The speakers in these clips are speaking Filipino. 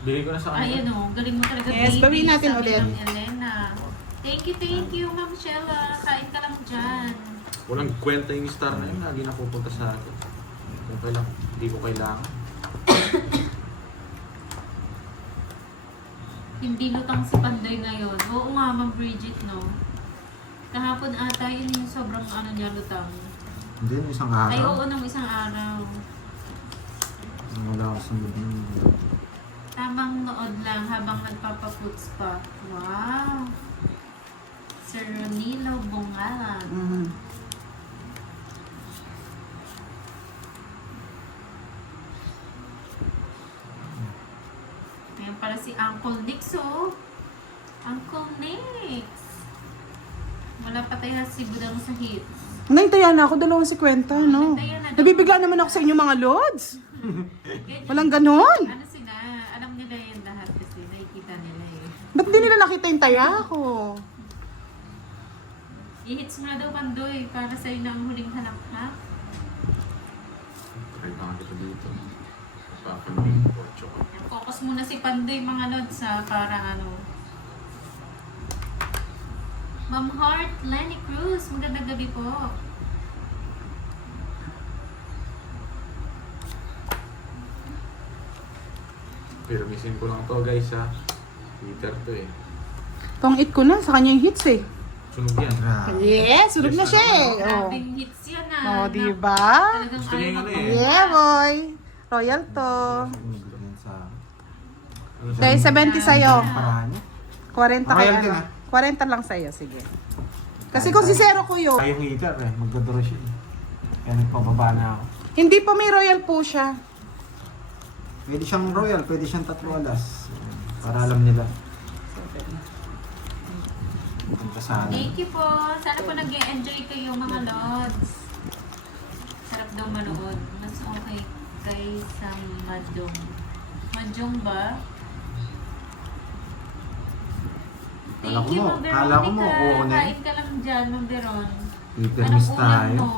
Bili ko na sa Ayan kanya. o, galing mo talaga. Yes, baby, gawin natin sabi ulit. ng Elena. Thank you, Ma'am Shella. Kain ka lang dyan. Walang kwenta yung star na yun. Lagi na pupunta sa akin. Kung kailang, hindi ko kailangan. Hindi lutang si Panday ngayon. Oo nga, Ma'am Bridget, no? Kahapon ata yun yung sobrang ano niya lutang. Hindi, nung isang Ay, araw. oo, nung isang araw. Wala ako sa mood nun. Tamang nood lang habang nagpapaputs pa. Wow! Sir Ronilo Bongalan. Mhm. Ayan para si Uncle Nix, oh. Uncle Nix. Wala pa tayo si Budang sa hits. Naintayan na ako, 2.50, no? Naintayan na. Nabibigla naman ako sa inyo mga lods. Ganyan. Walang ganon. Ano sila? Alam nila yan lahat kasi nakikita nila eh. Ba't di nila nakita yung taya ko? I-hits mo na daw, Pandoy, para sa'yo na ang huling hanap, ha? Kailangan kita dito. Papaming pocho ko. Focus muna si Pandoy, mga lods, ha? Para ano. Ma'am Heart, Lenny Cruz, magandang gabi po. Pero missing ko lang to guys ha. Twitter to eh. Pang-it ko na, sa kanya yung hits eh. Sunog yan. Grabe. Yes, surog na siya eh. Oh. Grabing hits yan, ha? Oh, diba? Talagang Gusto niya yung ano eh. Yeah, boy. Royal to. Ganyan sa... Ano Dahil 70 sa'yo. Parahan niya. 40 Royal kaya. din, ah. 40 lang sa'yo, sige. Kasi kung si Zero ko yun, Kayong heater eh. Magdodoro siya eh. Kaya nagpapaba na ako. hindi pa may royal po siya. Pwede siyang royal, pwede siyang 3 alas. Para alam nila. Punta sa akin. Thank you po. Sana po nag-enjoy kayo, mga lods. Sarap daw manood. Mas okay kay sa Madong. Madong ba? Kala Thank ko you, mo, Ma'am kala ko mo, Veronica. kukunin. Kain ka lang dyan, Ma'am Veron. Heater Anong miss ulam tayo. mo?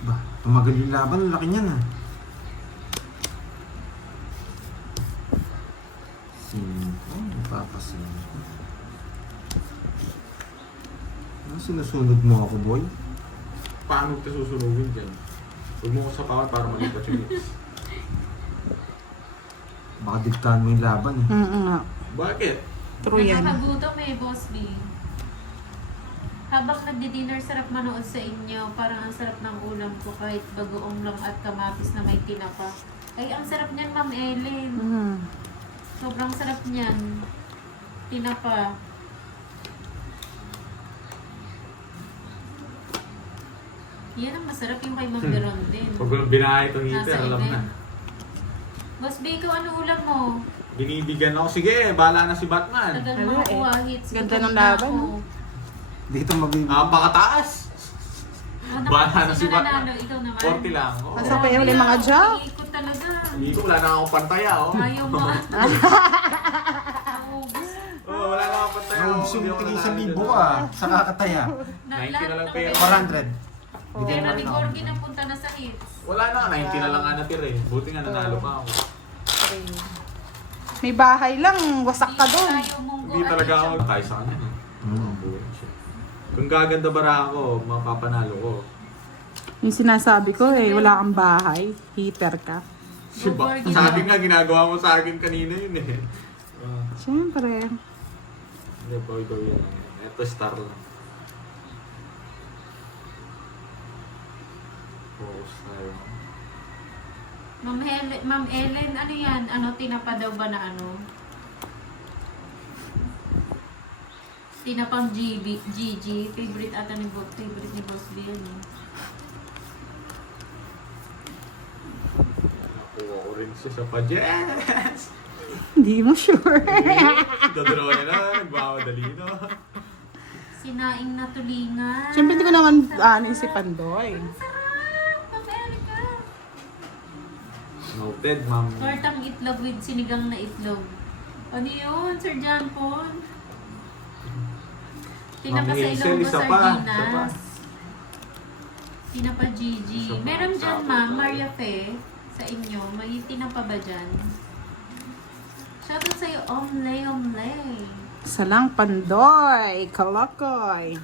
Ba, tumagal yung laban. Ang laki niyan ah. Papasin. Ano sinusunod mo ako, boy? Paano ito susunugin dyan? Huwag mo ko sa pawan para malipat yung hits. Baka diktahan mo yung laban eh. Nga. Bakit? True yan. Nakakagutom eh, Boss B. Habang nagdi-dinner, sarap manood sa inyo. Parang ang sarap ng ulam ko kahit bagoong lang at kamatis na may tinapa. Ay, ang sarap niyan, Ma'am Ellen. Mhm. Sobrang sarap niyan. Tinapa. Yan ang masarap yung kay Ma'am Veron din. Pag walang binahay itong heater, Nasa alam na. event. Boss B, ikaw ano ulam mo? Binibigyan ako. Sige, bahala na si Batman. Tagal Ano mo eh. kuha hits. Ganda Gutom ng na laban, ako. no? Dito mabibig. Pakataas. Bahala na si Batman. Ikaw naman. 40 lang. Oh. Basta pa yung mga job. Ikot talaga. Hindi ko, wala na akong pantaya oh. Ayaw mo. Naubos. Oh, wala na akong pantaya. Ang gusto mo tingin sa libo ah. Sa kakataya. 90 na lang pera. 400. Pero ni Gorgie na punta na sa hits. Wala na, 90 na lang nga natira eh. Buti nga nanalo pa ako. May bahay lang, wasak ka doon. Ayaw mong Hindi talaga ako tayo sa kanya. Kung gaganda bara ako, mapapanalo ko. Yung sinasabi ko eh, wala kang bahay, heater ka. Diba? Sabi nga, ginagawa mo sa akin kanina yun eh. Siyempre. Hindi, boy, gawin lang. Ito, star lang. Focus tayo. Ma'am Ellen, ano yan? Ano, tinapa daw ba na ano? Tinapang GG. Favorite ata ni Boss. Favorite ni Boss B yan eh. Nakuha ko rin siya sa pajes. Hindi mo sure. Dodoro niya na, nagmamadali na. Sinaing na tulingan. Siyempre hindi ko naman si Pandoy. Ang sarap! Ma'am Erica. Noted, ma'am. Tortang itlog with sinigang na itlog. Ano yun, Sir John Paul? Tinapa Ma'am sa Hazel, Ilonggo isa pa, isa pa. sardinas. Tinapa Gigi. Isa pa, Meron dyan, sabi ma'am, tayo. Maria Fe. Sa inyo, may tinapa ba dyan? Shoutout sa'yo, Omle. Salang Pandoy, Kalokoy.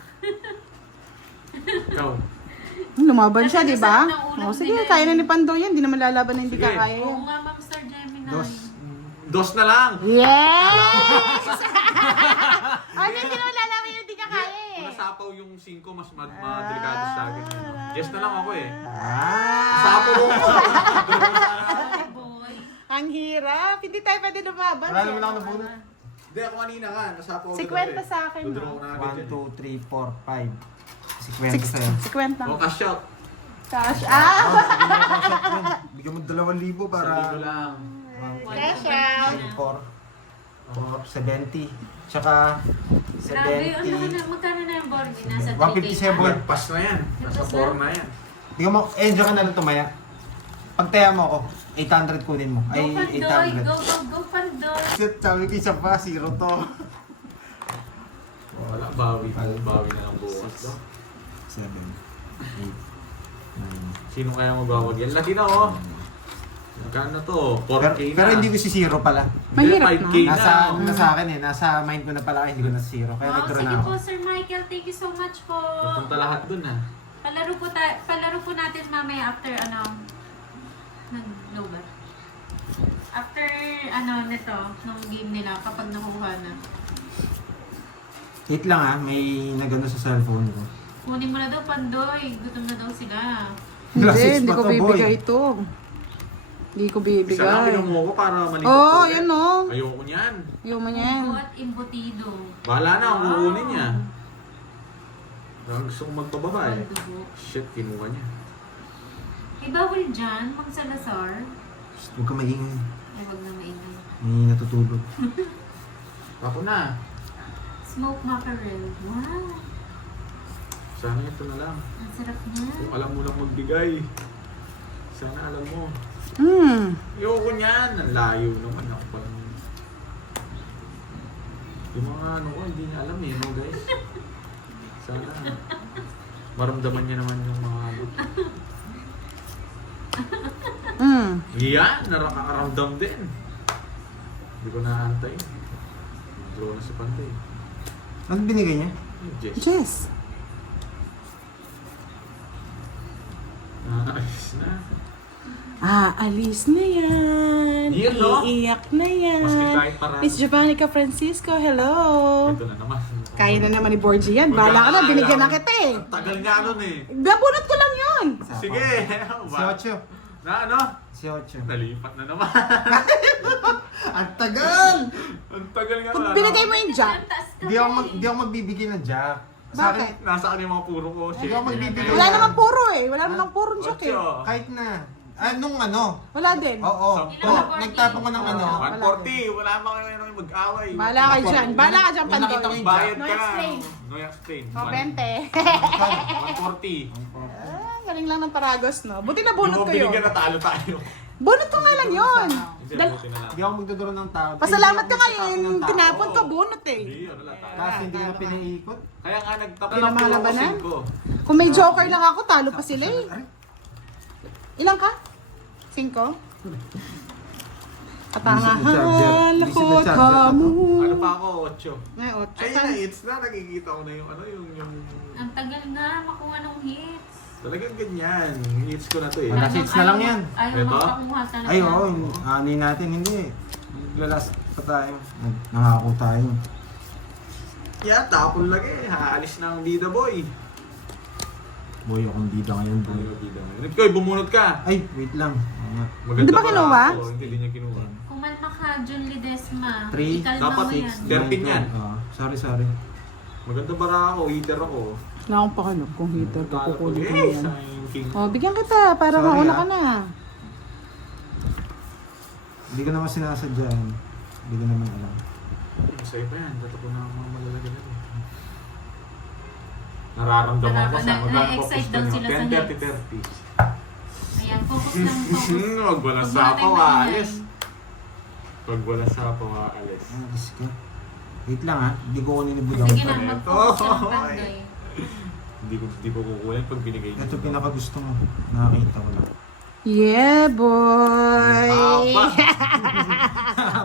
Ikaw. Lumaban siya, di ba? Kasi sa unang O, sige, nila kaya na eh. ni Pandoy yan. Hindi naman lalaban na hindi Sige. ka kaya Oo yan. nga, Ma'am Star Gemini. Dos na lang. Yes! Ano, hindi naman lalaban na hindi ka kaya eh. Nasapaw yung 5, mas delikado sa akin. Yes na lang ako eh. Ah! Nasapaw ako. Sorry, boy. Ang hirap. Hindi tayo pwede lumaban. Wala naman ako nabunot. Hindi, ako kanina nga. Nasapaw ako. Si Kwenta sa akin, Duduro no? ko na agad 1, yan. 2, 3, 4, 5. Si Kwenta sa'yo. Si Kwenta. Oh, cash out. Cash. Oh, Ah! sige na ako sa Kwenta. Bigyan mo 2,000 para... Sabi ko lang. Cash out. 4, 70. Tsaka Grabe, ano 70. magkano na yung board? Nasa 157. 3K na? Pass na yan. Nasa 4 na yan. Di ka mo, enjoy ka na lang tumaya. Pagtaya mo ako, 800 kunin mo. Go Ay, Pandoy! 800. Go Pandoy! Shit, sabi ko isa pa, 0 to. Wala, bawi. Bawi na lang bukas. No? 7, 8, Sino kaya magbawag yan? Laki na oh. Magkano to? 4K na. Pero hindi ko si 0 pala. Mahirap 5K na. na. Nasa akin eh, nasa mind ko na pala, hindi ko na 0. Kaya Oh, nag-draw sige na ako. po, Sir Michael. Thank you so much po. Papunta lahat dun ah. Palaro po natin mamaya after nag-lower. After nito, nung game nila, kapag nakuha na. Wait lang ah, may nagano sa cellphone ko. Kunin mo na daw, Pandoy. Gutom na daw sila. Hindi ko pa to, boy. bibigay ito. Hindi ko Isa lang bibigay. pinumo ko para malipat Oo, ko ulit. yun o. Ayoko niyan. Yung mo yan. Buko at imbutido. Bahala na, ang Wow. kukunin niya. Gusto kong magpababa eh. Ang dugo. Shit, kinuha niya. Eh, bawal dyan, Mang Salazar. Shh, huwag ka maingay. Ay, wag na maingay. May natutulog. Ako na. Smoke mackerel. Wow. Sana ito na lang. Ang sarap niya. Kung alam mo lang magbigay. Sana alam mo. Ayoko niyan. Ang layo naman ako pa. Yung mga hindi niya alam eh, no guys? Sana maramdaman niya naman yung mga Yan, nakakaramdam din. Hindi ko naantay. Draw na si Pantay. Ano binigay niya? Jess. Yes. Ayos na. Alis na yan. Yun, no? Iiyak na yan. Maski kahit parang... Miss Javanica Francisco, hello. Ito na naman. Kaya na naman ni Borgie yan. Bahala ka na, binigyan na kita eh. Tagal nga nun eh. Nabunot ko lang yun. Sige. Si Ocho. Na ano? Si Ocho. Nalipat na naman. Ang tagal! Ang tagal nga. Pag binigay mo yung jack, Ang taas ka Di ako, eh. di ako magbibigay ng jack. Bakit? Nasa akin yung mga puro ko. Shit. Hindi ako magbibigay. wala namang puro eh. Wala namang puro jack eh. Ocho. Kahit na. Nung ano? Wala din. Oo. Sampo. Nagtapon ko ng ano. 140. Wala mga kayo mag-away. Bahala ka dyan. Bahala ka dyan, May nakita ko Pandoy. yung Bayad No ka. explain. No explain. O, 20. 140. Galing lang ng Paragos, no? Buti na bunot ko yun. Binigyan na talo tayo. Bunot ko nga lang yun. Hindi, Dal- buti na lang. Hindi ako magduduro ng tao. Pasalamat ka Hindi ako ngayon. magduduro ng tao. Tinapon ka, bunot eh. Hindi, wala tayo. Kasi hindi ko na pinaikot. Kaya nga nagtapon Wala ng puro malabanan? ko. Kung may joker lang ako, talo pa sila eh. Ilang ka? 5? Katangahan, Busy the charger. ka mo. Ano pa ako? 8. May 8 Ay, ka. na, hits na. Nakikita ko na yung Ang tagal nga makuha ng hits. Talagang ganyan. Hits ko na to eh. Wala. Hits na lang yan. Ayaw Ito? makakuha talaga. Ay, oo. Ani natin, hindi. Naglalas pa tayo. Nangako tayo. Yeah, tapon lagi. Haalis na ang bida boy. Boy, akong bida ngayon, boy. Ano yung bida ngayon? Koy, bumunot ka. Ay, wait lang. Oo nga. Maganda Hindi ba pala kinuha? ako. Hindi niya kinuha. Kumalma ka, Jun Ledesma. 3, Ikalma dapat mo 6, yan. 13 yan. Sorry. Maganda bara ako. Heater ako. Wala akong pakialam kung heater ka, kukunin ko Eh, yan. sayang king. O, bigyan kita para Sorry, mauna ah. ka na. Hindi ko naman sinasadya yan. Hindi ko naman alam. Masaya pa yan. Dato ko na ang mga malalagay na rin. Nararamdaman ko sa Na-excite daw sila sa 10, 30, 30. Ayan, focus lang, focus. Wag wala Huwag sa muna tayong aalis. maingay. Pag wala sa aalis. Alis ka. Wait lang ha. Hindi ko kunin yung budang Sige pa. na, Ito. mag-focus lang, Pandoy. Hindi ko kukunin pag binigay niyo. Ito pinakagusto mo. Nakakita ko lang. Yeah, boy!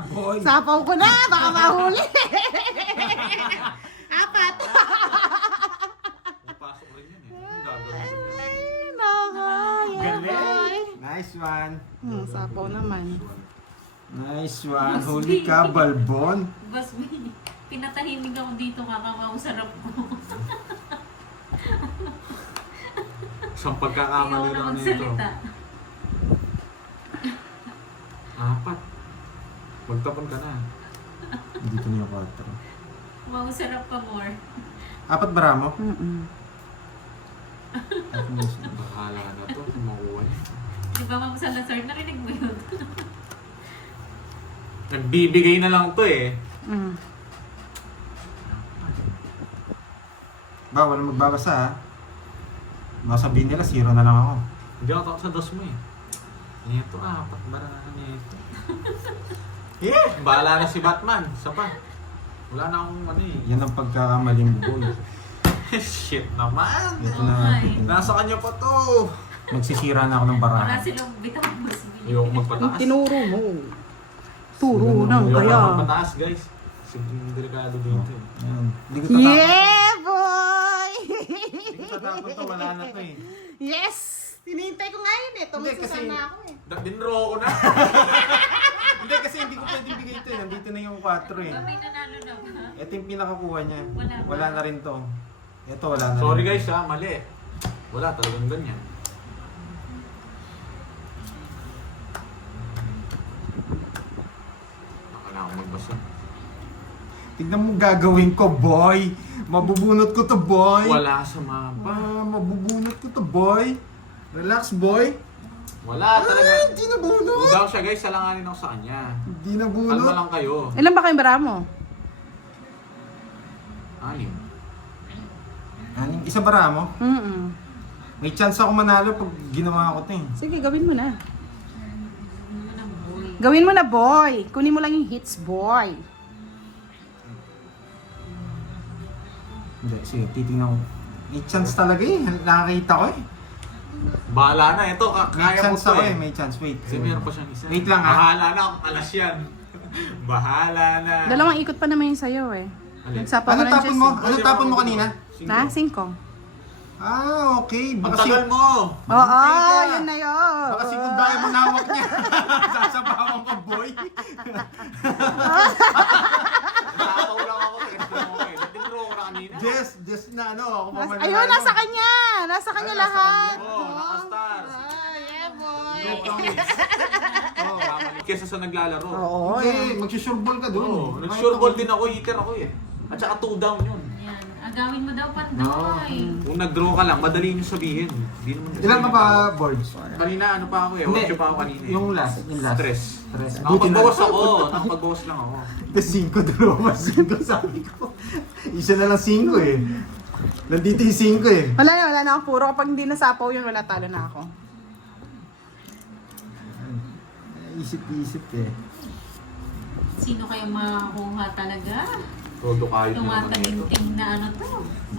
Boy! Sapaw ko na, baka mahuli. Apat. Papasok rin yan eh. Ang gagawin mo yan. Ay, naka. Yeah, boy. Nice one. Sapaw naman. Nice one. Huli ka, Balbon. Boss B, pinatahimik ako dito kakamaw sarap ko. Isang Ayaw pagkakamali na lang nito. magsalita. 4. Magtapon ka na. Dito niyo 4. Wow, sarap ka more. 4 bara mo? Bahala na to kung makuha niya. Di ba Ma'am Salazar, narinig mo yun? Nagbibigay na lang to eh. Bawal magbabasa ha. Masabihin nila, 0 na lang ako. Hindi ako takot sa dos mo eh. Ito 4 bara na nito. Bahala na si Batman. Isa pa. Wala na akong ano eh. Yan ang pagkakamali mo, boy. Shit naman. Ito Oh na. my. Nasa kanya pa to. Magsisira na ako ng Wala barahan. silang bitang Boss B. Ayoko magpataas. Tinuro mo. Turo nang Ayoko kaya. magpataas guys. Sigurong delikado dito eh. Yan. Hindi ko tatapon. Yeah, boy! Hindi ko tatapon to. Wala na to eh. Yes! Tinintay ko nga yun eh. Hindi, kasi- Tumisusana ako eh. Dinro ko na. Hindi kasi hindi ko pwede bigay ito eh. Nandito na yung 4 eh. Ba, may nanalo na ba? Ito yung pinakakuha niya. Wala ba? Wala na rin to. Ito wala na Sorry rin. guys ha, mali. Wala talagang ganyan. Nakala ako magbasa. Tignan mo gagawin ko, boy. Mabubunot ko to, boy. Wala sa mapa. Mabubunot ko to, boy. Relax, boy. Wala talaga. Ay, hindi nabunot. Kung daw siya guys, salanganin ako sa kanya. Hindi Kalma nabunot. lang kayo. Ilan ba kayong bara mo? 6. Isa bara mo? May chance ako manalo pag ginawa ko to eh. Sige, gawin mo na. Ano na, boy? Gawin mo na, boy. Kunin mo lang yung hits, boy. Hindi, sige, titingnan ko. May chance talaga eh. Nakakita ko eh. Bahala na. Ito, May kaya ko chance to ako eh. eh. May chance. Wait. Kasi meron pa siyang isa. Wait lang ha. Bahala na kung alas yan. Bahala na. Dalawang ikot pa naman yung sayo eh. Alin? Nagsapaw Ano ka ng tapon mo? Diyos Ano tapon mo kanina? eh. Na, 5. Ah, okay. Ang Baka tagal si... mo! Oo, ka. yun na yun. Baka si Kundaya mo nawak niya. Sasabawan ko, boy. Nakataw lang ako. Dinro ko na kanina. Just na ano. Ako pa manalo. Ayun, nasa kanya. Nasa kanya Nasa lahat. Oo, naka-star. Ah, yeah, boy. Oo, babalik kesa sa naglalaro. Oo, Okay, magsusureball ka Oo, doon. nag-sure din ako, hitter ako eh. At saka 2 down yun. Ayan. Agawin mo daw, Pandoy. Kung nag-draw ka lang, madali nyo sabihin. Hindi naman Ilan ka ba boards? Kanina ano pa ako eh, Hindi, watch pa ako kanina eh. yung last. Stress. Stress. Nakapagbawas ako, nakapagbawas lang ako. Tapos 5 draw pa 5 sabi ko. Isa na lang 5 eh. Nandito yung 5 eh. Wala na, wala na ako puro. Kapag hindi nasapaw yun, wala, talo na ako. Isip-isip eh. Sino kayo makakuha talaga? Todo kayo na naman ito. Tumatalinting na ano to?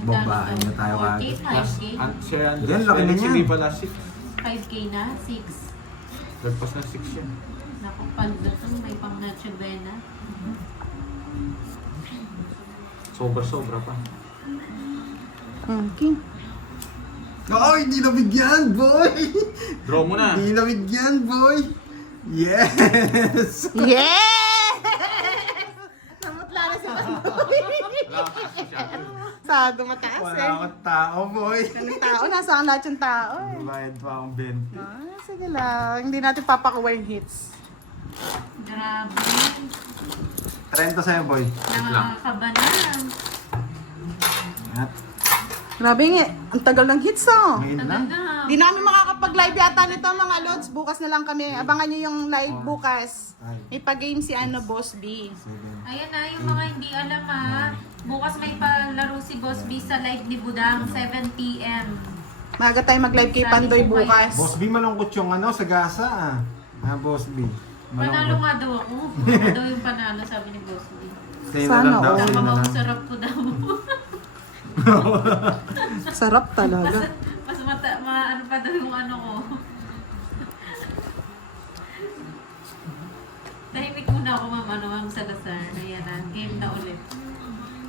Babae na tayo 4K, agad. 5K? Siya Andres, Yan, laki na Felix, yan. hindi pala 6. 5K na? 6? Lagpas na 6 yan. Naku, paldo to. May pang Nacho Buena. Sobra-sobra pa. Okay. Oh, hindi nabigyan, boy! Draw mo na. Hindi nabigyan, boy! Yes! Yeah! Namutla na si Pandoy. Wala ka kasi siya. Sado mataas Wala eh. akong tao, boy! Anong tao? Nasaan lahat yung tao eh. Bayad pa akong 20. Ah, sige lang. Hindi natin papakuha yung hits. Grabe. 30 sa'yo, boy. Nakakaba na. At, Grabe nga. Ang tagal ng hits oh. ngayon lang. Talaga. Di namin makakapag-live yata nito mga lods. Bukas na lang kami. Abangan nyo yung live bukas. May pa-game si Boss B. 7. Ayan na, yung mga hindi alam ha. Bukas may palaro si Boss B sa live ni Budang, 7 p.m. Maga tayo mag-live kay Pandoy bukas. Boss B, malungkot yung ano, sa gasa ah. Boss B. Panalo nga daw ako. Ako daw yung panalo, sabi ni Boss B. Sa'yo na Sana lang daw, all. sa'yo na Tama lang. sarap ko daw. Sarap talaga. Mas ano pa daw yung ano ko.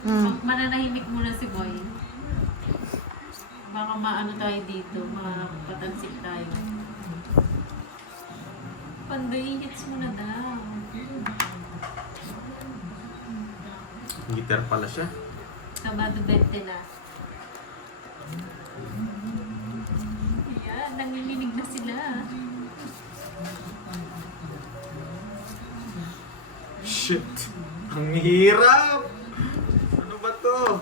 Mananahimik muna si Boy. Baka maano tayo dito, mapatansik tayo. Panday, hits mo na daw. Gitar pala siya. Sabado 20 na. Ayan, nanginginig na sila. Shit! Ang hirap! Ano ba to?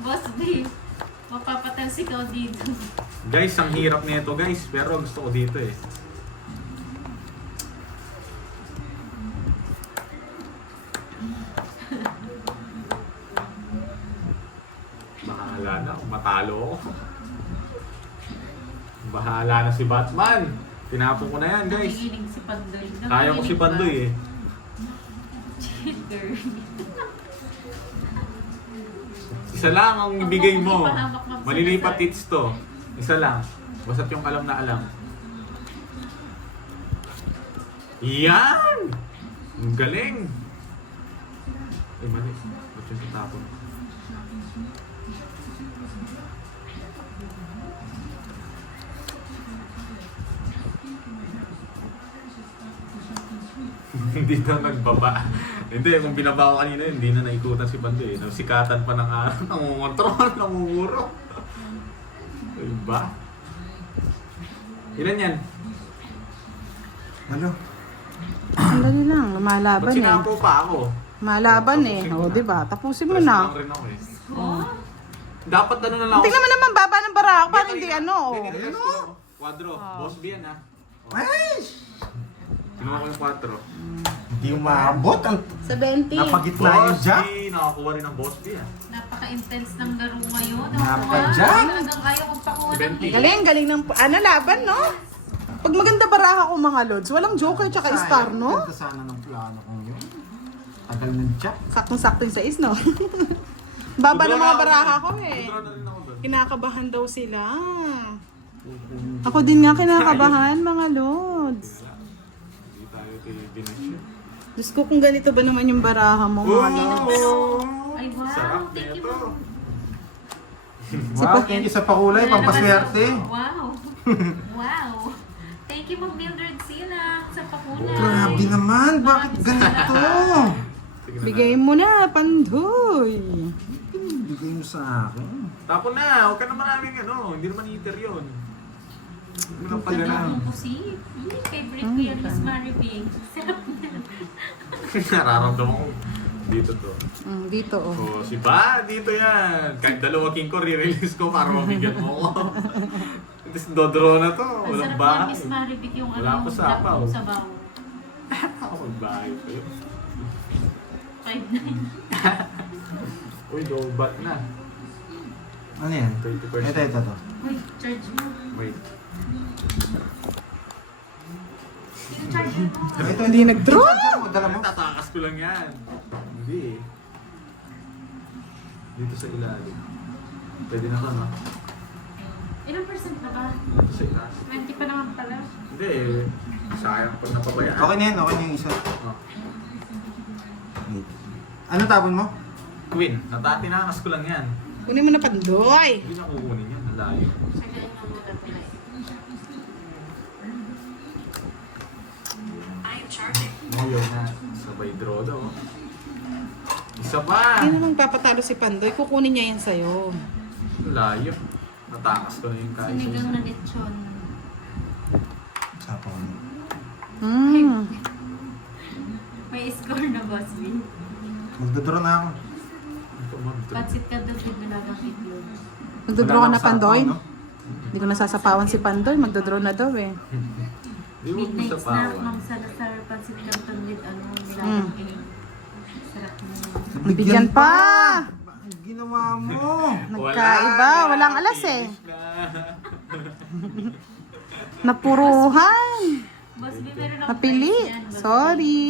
Boss B, mapapatalsik ka dito. Guys, ang hirap nito guys. Pero gusto ko dito eh. Bahala na kung matalo ako. Bahala na si Batman. Tinapon ko na yan guys. Nanginginig si Pandoy. Kaya ko si Pandoy eh. Cheater. Isa lang ang ibigay mo. Ipahamak ng Malilipat sagasal. hits to. Isa lang. Basta't yung alam na alam. Yan! Ang galing! Ay, mali. Ba't yung tatapon? Hindi na nagbaba. Hindi, kung binaba ko kanina, hindi na naikutan si Bando eh. Nasikatan pa ng araw, nangungontrol, nangunguro. Diba? Ilan yan? Ano? Sandali lang, lumalaban Ba't eh. sinapo pa ako? Malaban eh. Tapusin ko O, na. diba? Tapusin mo Stress na. lang rin ako eh. Oh? Dapat ano na lang ako. Tingnan mo naman, baba ng baraha para hindi ano. Hindi, ko. Quadro. Boss B yan ha. Ay! Kinuha ko yung 4. Hindi umabot. Ang 70. napagitna yung Boss jack. B! Nakakuha rin ng Boss B ah. Napaka-intense ng laro ngayon. Napadyan. Talagang kaya kong pakuha ng 20. Galing, galing ng ano laban, no? Pag maganda baraha ko mga lods, walang joker tsaka star, no? Ganda sana ng plano kong yun. Tagal ng jack. Saktong-sakto yung sais, no? Baba ng mga baraha ko eh. Draw na rin ako doon. Kinakabahan daw sila. Ako din nga kinakabahan, mga lods. Hindi tayo dinesyo. Diyos ko, kung ganito ba naman yung baraha mo, mga lods. Ay, wow. Sarap Thank you. nito. Wow, thank you sa pakulay. Wala naman Pampaswerte. sa- Wow. Wow. Thank you, Ma'am Mildred Sila, sa pakulay. Grabe naman. Bakit ganito? Sige na. Bigay mo na, Pandoy. Bigay mo sa akin. Tapon na. Huwag ka na maraming ano. Hindi naman heater yun. Hindi mo lang pala na. Ano po si? Favorite ko yan, Miss Maribig. Sarap niya. Nararamdaman ko. Dito to. Dito, oh. So, si Ba, dito yan. Kahit dalawa king ko, re-release ko para mabigyan mo ko. Tapos dodraw na to. Ang Walang sarap yan, bahay. Miss Maribig, yung Wala ano, pa sapaw. yung sabaw. Ako magbahay pa yun. 5-9. Uy, low bat na. Ano yan? 30%. Ito. Uy, charge mo. Wait. Yung charger mo. Ito, Hindi nag-draw. Dala mo. Tatakas ko lang yan. Hindi eh. Dito sa ilalim. Pwede na ka, no? Ilang percent na ba? Dito sa ilalim. 20 pa naman pala. Hindi eh. Sayang pag napabayaan. Okay na yan. Okay na yung isa. Oh. Ano tapon mo? Queen, natatinakas ko lang yan. Kunin mo na, Pandoy. Hindi na kukunin yan. Ang layo. Sagayin mo muna pala. Ngayon na. Sabay draw daw. Isa pa! Hindi naman papatalo si Pandoy. Kukunin niya yan sa'yo. Ang layo. Natakas ko na yung Sinigang kaisa. na lechon. Sapaw mo. May score na, Boss B. Magdodraw na ako. Ito mag-draw. Patsit ka daw din nilagang itlog. Magdodraw ka Wala na, akong Pandoy? sapaw, no? Hindi ko nasasapawan si Pandoy. Magdodraw na daw eh. Di mo Midnight sa snack, pawan. Ma'am Salazar, patsit canton with ano, nilagang itlog. Sarap mo. Bigyan pa! Ang ginawa mo. Nagkaiba. Walang alas eh. Finish na. Napuruhan. Boss B, meron akong Napili. price yan, Boss B. Sorry.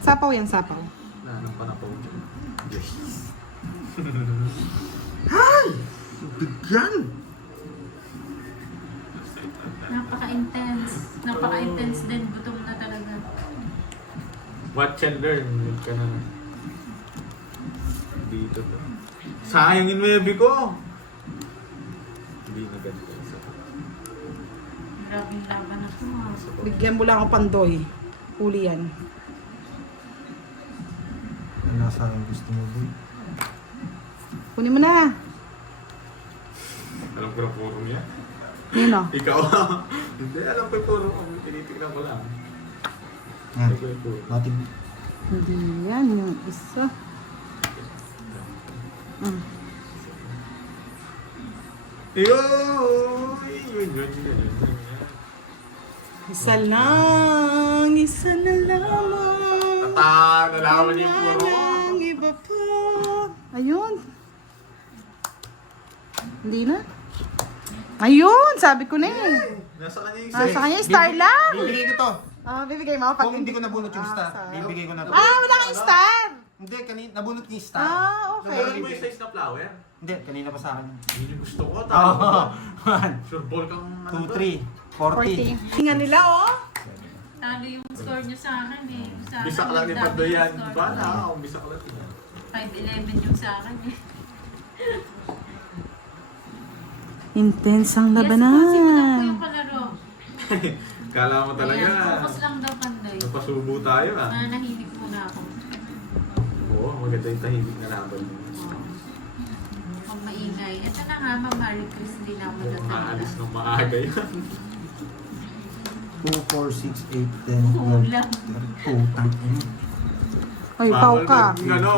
Sapaw yan, sapaw. Nanang panapaw dyan. Yes. Bigyan. Napaka-intense. Napaka-intense din. Gutom na talaga. Watch and learn. Huwag ka na. Dito to. Sayang yung 9 ko. Hindi na ganito. Grabing laban na ito. Bigyan mo lang ako pandoy. Huli yan. Ano sa akin gusto mo din? Kunin mo na. Alam ko na puro niya. Nino? Ikaw. Hindi, alam ko yung puro. Tinitignan ko lang. Yan. Alam ko yung puro. Natin. Hindi yan. Yung isa. Yun. Isa lang. Isa na lamang. Nalaman niyo yung puro. Walang iba pa. Ayun. Hindi na. Ayun, sabi ko na eh. Nasa kanya yung Sa kanya, star lang. Bibigay ko to. Ah, bibigay mo pag Kung hindi ko nabunot yung star, sa- bibigay ko na to. Ah, wala kang star. Hindi, kanina nabunot ko yung star. Ah, Meron mo okay. yung size na flower? Hindi, kanina pa sa akin. Yun yung gusto ko. Oo. Tama. Sure ball kang 2, 3, 40. 40. Tingnan nila, oh. Talo yung score nyo sa akin eh. Sa akin, Bisa ka lang ni dami Pando yung yan. score. Bala ako, bisa ka lang. 5-11 yung sa akin eh. Intense ang Yes, kasi mo po yung kalaro. Kala mo talaga. Ayan, focus lang daw Pandoy. Napasubo tayo ah. Nanahimik muna ako. Oo, maganda yung tahimik na laban. Huwag maingay. Ito na nga, Mary Chris din ako na Aalis ng maaga yun. 2, 4, 6, 8, 10, 12, Kulang. 13, 14, Ay, pau ka. Ano?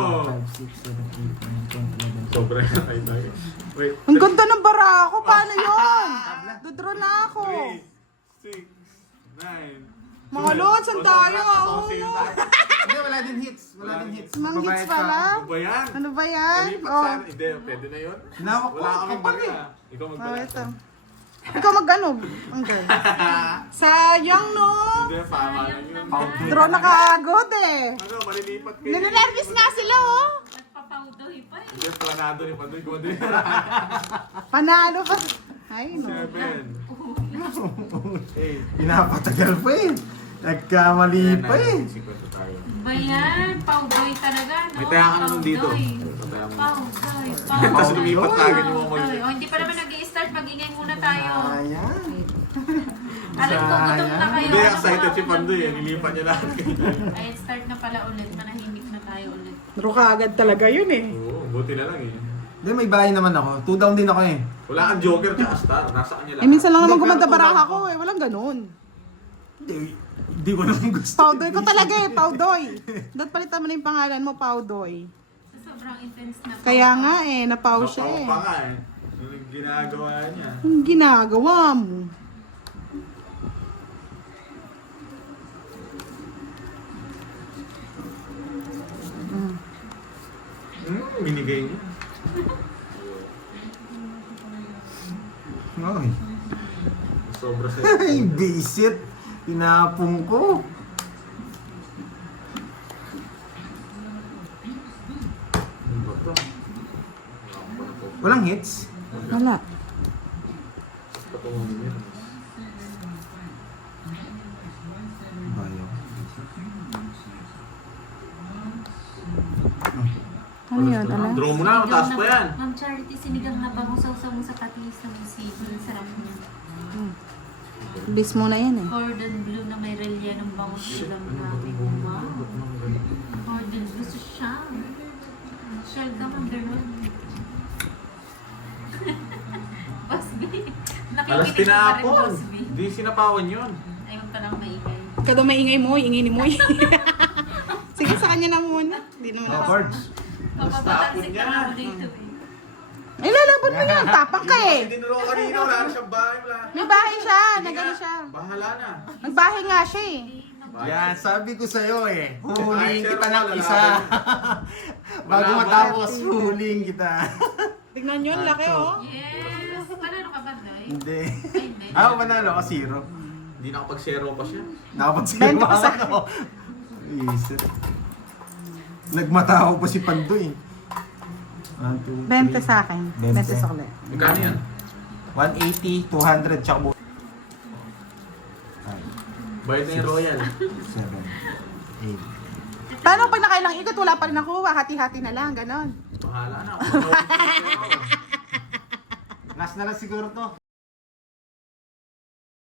5, 6, 7, 8, 9, 10, 11, Sobra na kayo tayo. Wait. Ang ganda ng bara ako. Paano yun? Dodraw na ako. 3, 6, 9. Mga lods, ang tayo. Oh. Hindi, wala din hits. Wala din hits. Mang hits Magbabayad pa pala. Ano ba yan? Ano ba yan? Lipat Oh. sana. Hindi, pwede na yun. Hinawak ko. Wala kaming Kapag barya. Ikaw Oh, magbala. ito. Ikaw mag-ano? Ang girl. Sayang, no? Hindi, pama na yun. Draw na kaagod eh. Ano, malilipat kayo. Ninenervous nga sila, oh. Nagpapaudoy pa eh. Hindi, planado ni Pandoy. Gumanda yun. Panalo pa. Ay, no. 7. 8. Pinapatagal pa eh. Nagkamali pa eh. Ba yan? Paudoy talaga, no? May taya ka naman dito. Paudoy. Paudoy. Tapos lumipat na agad yung mga Paudoy. O, hindi pa naman nag-i-start. Mag-ingay muna tayo. Ayan. Alam ko, gutom na kayo. Hindi, Ano excited ba? si Pandoy eh. Nilipat niya lahat kayo. Ay, start na pala ulit. Manahimik na tayo ulit. Draw kaagad talaga yun eh. Oo, buti na lang eh. Hindi, may bahay naman ako. 2 down din ako eh. Wala kang joker tsaka star. Nasa kanya lang. Eh, minsan lang naman Hindi, gumanda pero baraha ko eh. Walang ganun. Hindi ko naman gusto. Paudoy ko talaga eh, Paudoy. Dapat palitan mo na yung pangalan mo, Paudoy. Sobrang intense na. Kaya nga eh, napaw siya eh. Pa nga eh. Yung ginagawa niya. Ang ginagawa mo. Binigay niya. Ay. Sobra sa Ay, bisit. Pinapong ko. Ano ba to? Walang hits. Wala. Patungan niya. Bayo. Ano yun, alam? Draw mo na, mataas pa yan. Ma'am Charity, sinigang na bango-saw-saw mo sa patis ng sibol. Sarap niya. Bis mo na yan eh. Cordon bleu na may relya ng bangus ulam namin. Wow. Cordon bleu sa siya. Shell ka, Ma'am Beron. Boss B. Alas Nakikinig ka pa rin, tinapon. Boss B. Hindi sinapawan yun. Ayun pa lang maingay. Kada maingay mo, ingay ni Moy. Sige, sa kanya na muna. Hindi naman No ako. cards. Papapatansik ka na ako dito eh. Ay, lalaban mo yan. Tapang ka eh. Hindi nulong kanina. Wala na siyang bahay. Wala. May bahay siya. Sige Nagano nga, siya. Bahala na. Nagbahay nga siya eh. Yan, sabi ko sa'yo eh. Huhuling Ay, kita sir, ng wala isa. Bago Wala, matapos, wala. huhuling kita. Tignan nyo, ang laki oh. Yes! Panalo ka ba, Day? Hindi. Ay, hindi. Ah, manalo ako, 0. Hindi nakapag-zero pa siya. Nakapag-0 20 pa sa ako. Isip. Nagmataho pa si Pandoy. 1, 2, 20 sa akin. 20. 20 sa ulit. Magkano yan? 180, 200, tsaka bu- Bayad na yung royal. 7, 8, Paano pag nakailang ikot, wala pa rin nakuha, hati-hati na lang, ganon. Bahala na. Last na lang siguro to.